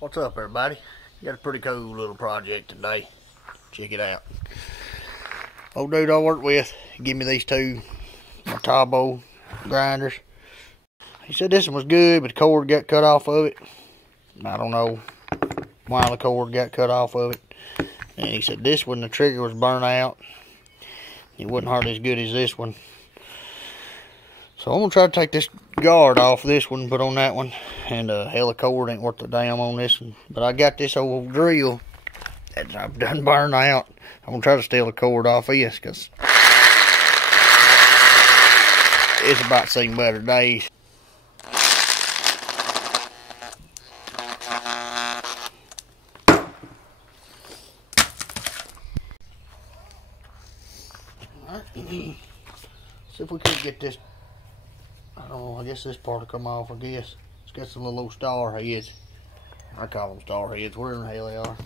What's up, everybody? Got a pretty cool little project today. Check it out. Old dude I worked with give me these two METABO grinders. He said this one was good, but the cord got cut off of it. I don't know why the cord got cut off of it. And he said this one, the trigger was burnt out. It wasn't hardly as good as this one. So I'm gonna try to take this guard off this one, put on that one, and hell, the cord ain't worth the damn on this one. But I got this old drill that I've done burned out. I'm gonna try to steal the cord off this, because it's about seen better days. Alright, see if we can get this. I don't know, I guess this part will come off, I guess. It's got some little star heads. I call them star heads, where in the hell they are.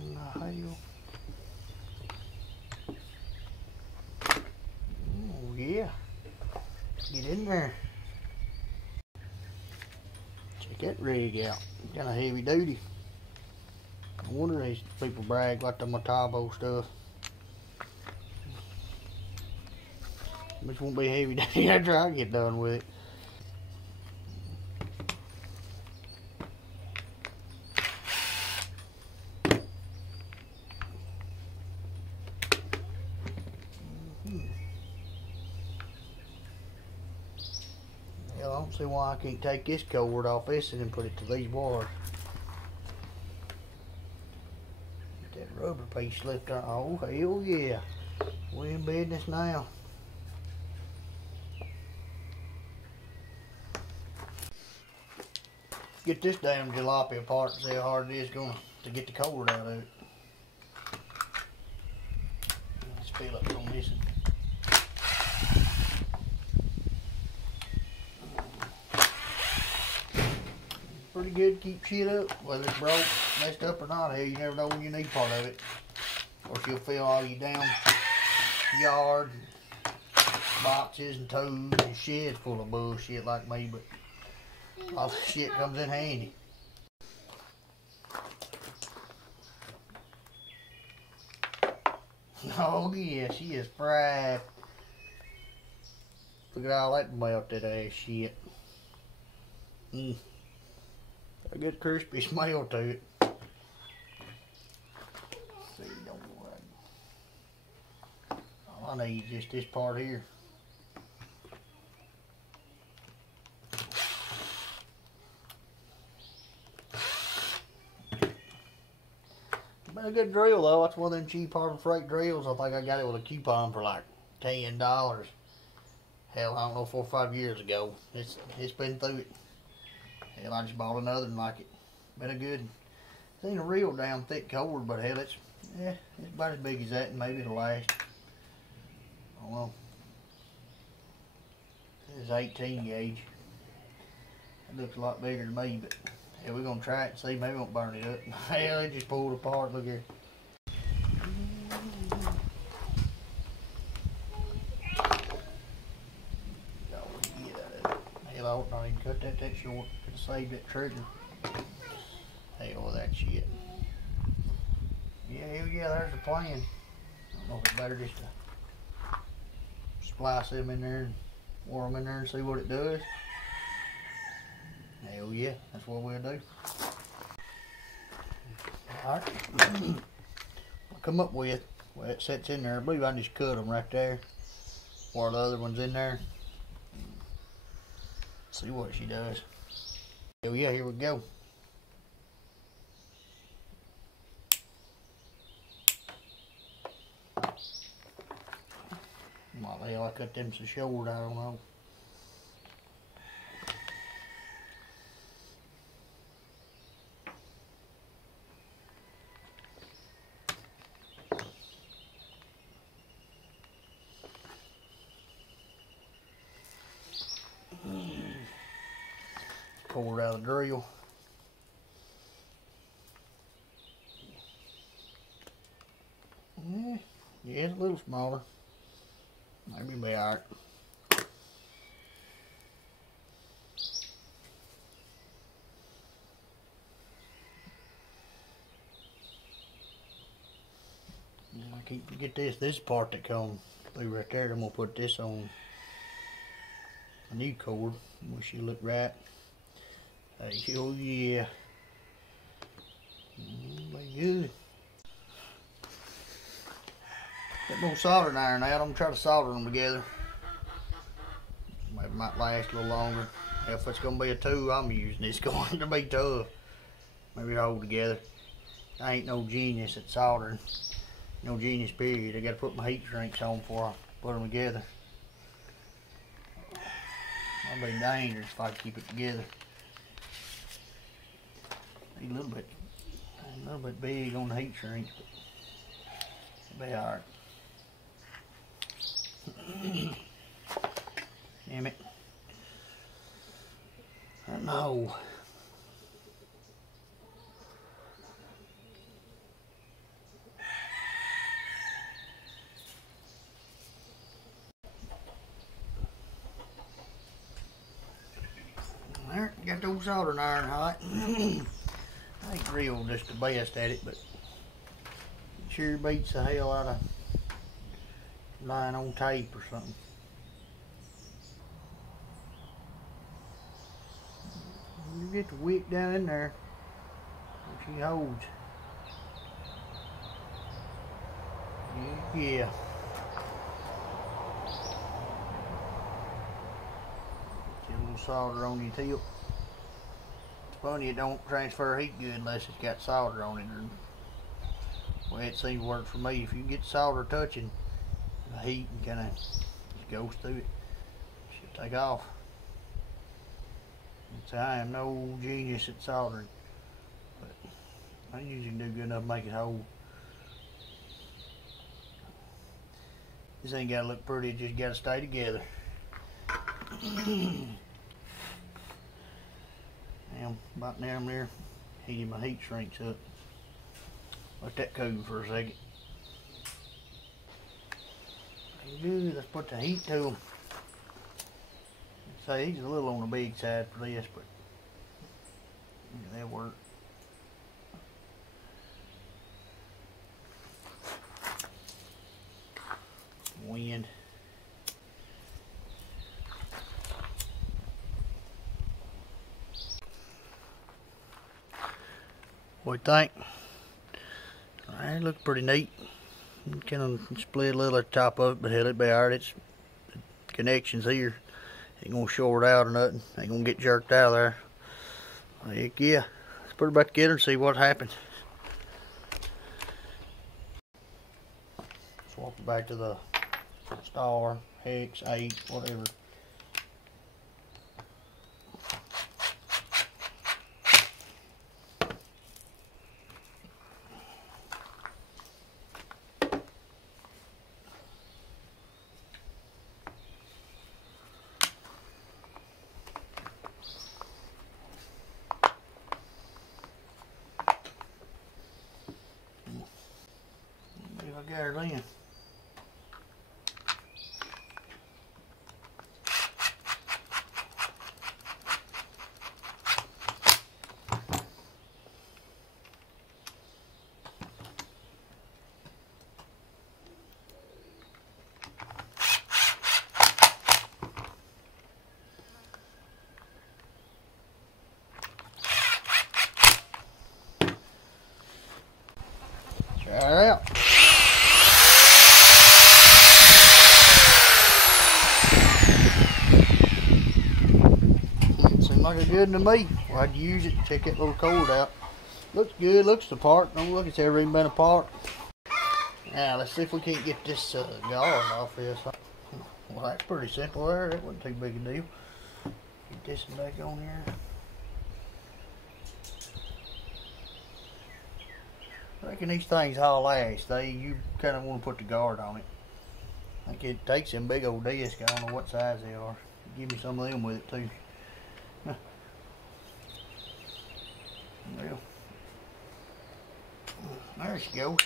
In the hell? Oh yeah. Get in there. Check that rig out. Kind of heavy duty. I wonder these people brag like the METABO stuff. Which won't be heavy duty after I get done with it. Hell, I don't see why I can't take this cord off this and then put it to these wires. Get that rubber piece slipped out. Oh, hell yeah. We're in business now. Get this damn jalopy apart and see how hard it is going to get the cord out of it. Let's feel up on this one. Pretty good to keep shit up, whether it's broke, messed up or not. Hell, you never know when you need part of it. Or you'll fill all your damn yard, boxes and toes and shit full of bullshit like me, but all the shit comes in handy. Oh yeah, she is fried. Look at all that melted ass shit. A good crispy smell to it. See, don't worry. All I need is just this part here. Been a good drill though. That's one of them cheap Harbor Freight drills. I think I got it with a coupon for like $10. Hell, I don't know, 4 or 5 years ago. It's been through it. Hell, I just bought another one like it. Been a good. It ain't a real damn thick cord, but hell, it's about as big as that, and maybe it'll last. I don't know. This is 18 gauge. It looks a lot bigger than me, but yeah, we're gonna try it and see. Maybe it won't burn it up. Hell, it just pulled apart. Look here. Hell, I ought not even cut that short. Could have saved that trigger. Hell, that shit. Yeah, hell yeah, there's the plan. I don't know if it's better just to splice them in there and wire them in there and see what it does. Hell yeah, that's what we'll do. Alright. I'll come up with, well, it sits in there. I believe I just cut them right there. While the other one's in there. See what she does. Oh yeah, here we go. What the hell, I cut them so short, I don't know. Cord out of the drill. Yeah, it's a little smaller. Maybe it'll be alright. I can't forget this part that comes through right there. I'm gonna put this on a new cord. We should look right. Hey, oh yeah. Be good. Get more soldering iron out. I'm gonna try to solder them together. Maybe might last a little longer. If it's gonna be a 2 I'm using, it's going to be tough. Maybe it'll hold together. I ain't no genius at soldering. No genius period. I gotta put my heat shrinks on before I put them together. I'll be dangerous if I keep it together. A little bit big on the heat shrink, but it'll be alright. Damn it. I know. There, got those soldering iron hot. I ain't real just the best at it, but it sure beats the hell out of lying on tape or something. You get the wick down in there, she holds. Yeah. Get a little solder on your tip. It's funny, it don't transfer heat good unless it's got solder on it. Well, it seems to work for me. If you get solder touching the heat and kind of just goes through it, should take off. So I am no genius at soldering, but I usually do good enough to make it hold. This ain't gotta look pretty, it just gotta stay together. Now, about now I'm there, heating my heat shrinks up. Let that cool for a second. Good, let's put the heat to them. Say he's a little on the big side for this, but that'll work. Wind. What do you think? It looks pretty neat. Kind of split a little at the top of it, but hell, it'll be alright. It's the connections here. Ain't gonna short out or nothing. Ain't gonna get jerked out of there. Heck yeah. Let's put it back together and see what happens. Swap it back to the star, hex, 8, whatever. I got her in. Try her out. Seemed like it's good to me. Well, I'd use it, check that little cord out. Looks good, looks the part. Don't look, it's ever even been apart. Now, let's see if we can't get this guard off this. Well, that's pretty simple there. That wasn't too big a deal. Get this back on here. I reckon these things all last. You kind of want to put the guard on it. I think it takes them big old discs. I don't know what size they are. Give me some of them with it too. Well, there she goes.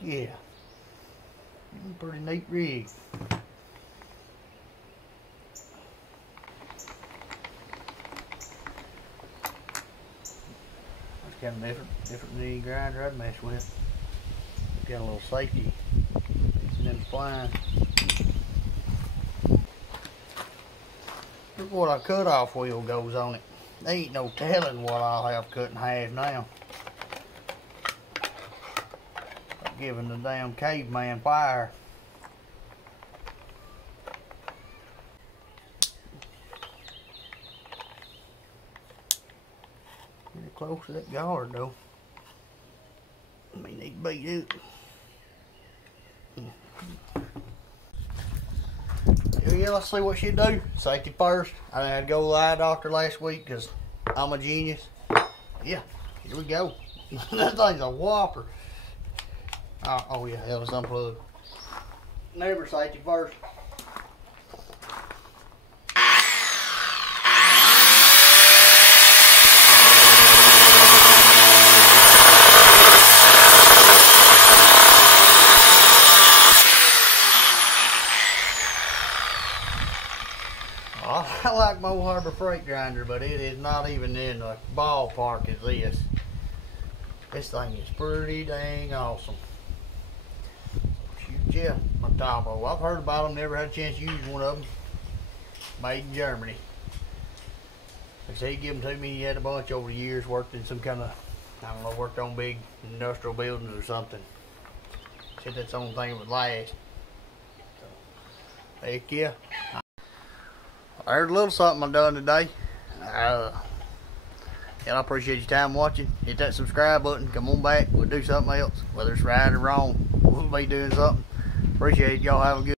Yeah. Pretty neat rig. That's kind of different than any grinder I'd mess with. Got a little safety in them splines. Look what a cutoff wheel goes on it. There ain't no telling what I'll have cut in half now. I'm giving the damn caveman fire. Pretty close to that guard though. I mean, need to beat it. Yeah, let's see what she do. Safety first. I had to go to the eye doctor last week because I'm a genius. Yeah, here we go. That thing's a whopper. Oh yeah, that was unplugged. Never safety first. I like my Harbor Freight grinder, but it is not even in the ballpark as this. This thing is pretty dang awesome. Shoot, yeah, METABO. I've heard about them, never had a chance to use one of them. Made in Germany. Like I said, he gave them to me. He had a bunch over the years, worked in some kind of, I don't know, worked on big industrial buildings or something. Said that's the only thing that would last. So, heck yeah. There's a little something I've done today. And I appreciate your time watching. Hit that subscribe button. Come on back. We'll do something else. Whether it's right or wrong, we'll be doing something. Appreciate y'all. Have a good